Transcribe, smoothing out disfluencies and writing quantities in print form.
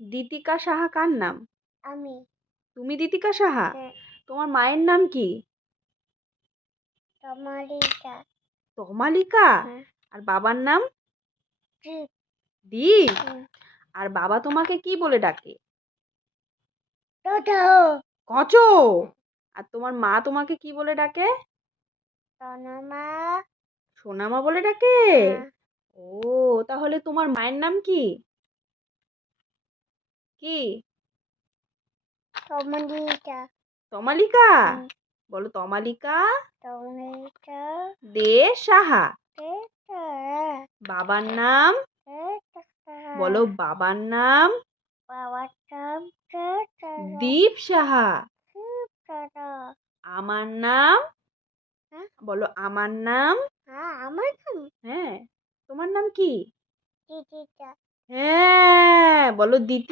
দীতিকা সাহা কার নাম? আমি। তুমি দীতিকা সাহা? হ্যাঁ। তোমার মায়ের নাম কি? তমালিকা। তমালিকা? হ্যাঁ। আর বাবার নাম? দীপ। দীপ? হুম। আর বাবা তোমাকে কি বলে ডাকে? দাদা। কচো? আর তোমার মা তোমাকে কি বলে ডাকে? তনমা। সোনামা বলে ডাকে? হ্যাঁ। ও, তাহলে তোমার মায়ের নাম কি? কি? তমালিকা। তমালিকা? হুম। বলো তমালিকা তমালিকা। দে সাহা। এটা। বাবার নাম? বলো বাবার নাম? বাবার নাম দীপ সাহা। দাদা। আমার নাম? হ্যাঁ। বলো আমার নাম? হ্যাঁ, আমার নাম হ্যাঁ, তোমার নাম কি? দিদিকা। হ্যাঁ, বলো দিতি